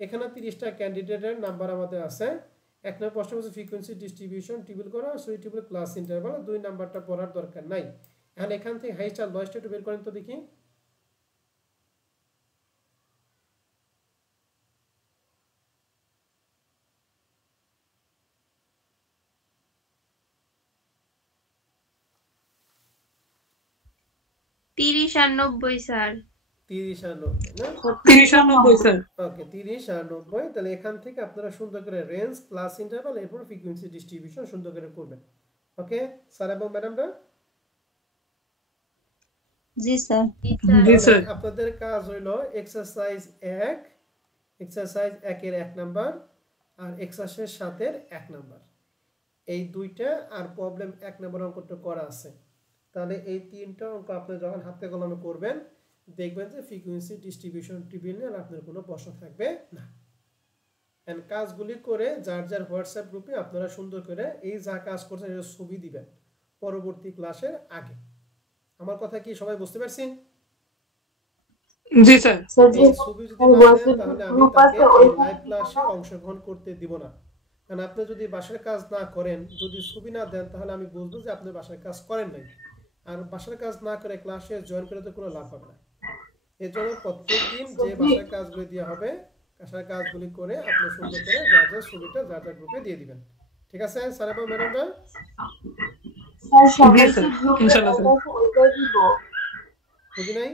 এখানে 30টা ক্যান্ডিডেটের নাম্বার আমাদের আছে। এক নম্বর প্রশ্ন হচ্ছে ফ্রিকোয়েন্সি ডিস্ট্রিবিউশন টেবিল করা, সুইটেবল ক্লাস ইন্টারভাল। 2 নাম্বারটা পড়ার দরকার নাই। এখন এখান থেকে হাইস্ট আর লোয়েস্ট একটু বের করেন তো দেখি। তিরিশ আর 90 স্যার। 30 আর 90 না? 30 আর 90 স্যার। ওকে, 30 আর 90। তাহলে এখান থেকে আপনারা সুন্দর করে রেঞ্জ, ক্লাস ইন্টারভাল, এরপর ফ্রিকোয়েন্সি ডিস্ট্রিবিউশন সুন্দর করে করবেন। ওকে স্যার এবং ম্যাডামরা? জি স্যার। জি স্যার। আপনাদের কাজ হইলো এক্সারসাইজ 1, এক্সারসাইজ 1 এর 1 নাম্বার আর এক্সারসাইজ 7 এর 1 নাম্বার, এই দুইটা আর প্রবলেম 1 নাম্বার অঙ্কটা করা আছে। তাহলে এই তিনটা অঙ্ক আপনি যখন হাতে কলমে করবেন দেখবেন যে ফ্রিকোয়েন্সি ডিস্ট্রিবিউশন টেবিল নিয়ে আপনার কোনো প্রশ্ন থাকবে না। এন্ড কাজগুলি করে যার যার হোয়াটসঅ্যাপ গ্রুপে আপনারা সুন্দর করে এই যা কাজ করছেন এর ছবি দিবেন পরবর্তী ক্লাসের আগে। আমার কথা কি সবাই বুঝতে পারছেন? জি স্যার। এই ছবি যদি না দেন তাহলে আমি তাকে এই লাইভ ক্লাসে অংশগ্রহণ করতে দিব না। কারণ আপনি যদি বাসার কাজ না করেন, যদি ছবি না দেন, তাহলে আমি বুঝবো যে আপনি বাসার কাজ করেন নাই। আর বাসার কাজ না করে ক্লাসে জয়েন করে তো কোনো লাভ হবে না। এর জন্য প্রত্যেকদিন যে বাসার কাজগুলি দেওয়া হবে, বাসার কাজগুলি করে আপনি সুন্দর করে যার যার ছবিটা যার যার গ্রুপে দিয়ে দিবেন। ঠিক আছে স্যার এবং ম্যাডামরা? স্যার জি সবাইকে স্যার, গ্রুপে ইনশাআল্লাহ স্যার। ওইটাই দিব। বুঝি নাই?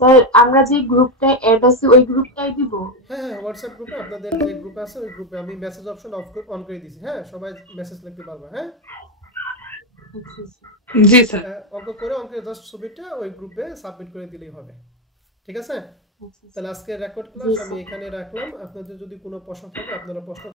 স্যার আমরা যে গ্রুপটা অ্যাড আছি ওই গ্রুপটাই দিব। হ্যাঁ, হোয়াটসঅ্যাপ গ্রুপে আপনাদের যে গ্রুপ আছে ওই গ্রুপে আমি মেসেজ অপশন অন করে দিয়েছি। হ্যাঁ, সবাই মেসেজ লিখতে পারবে। হ্যাঁ, জি স্যার। অঙ্ক করে অঙ্কের জাস্ট ছবিটা ওই গ্রুপে সাবমিট করে দিলেই হবে। ঠিক আছে? তাহলে আজকে রেকর্ড ক্লাস আমি এখানে রাখলাম। আপনাদের যদি কোনো প্রশ্ন থাকে আপনারা প্রশ্ন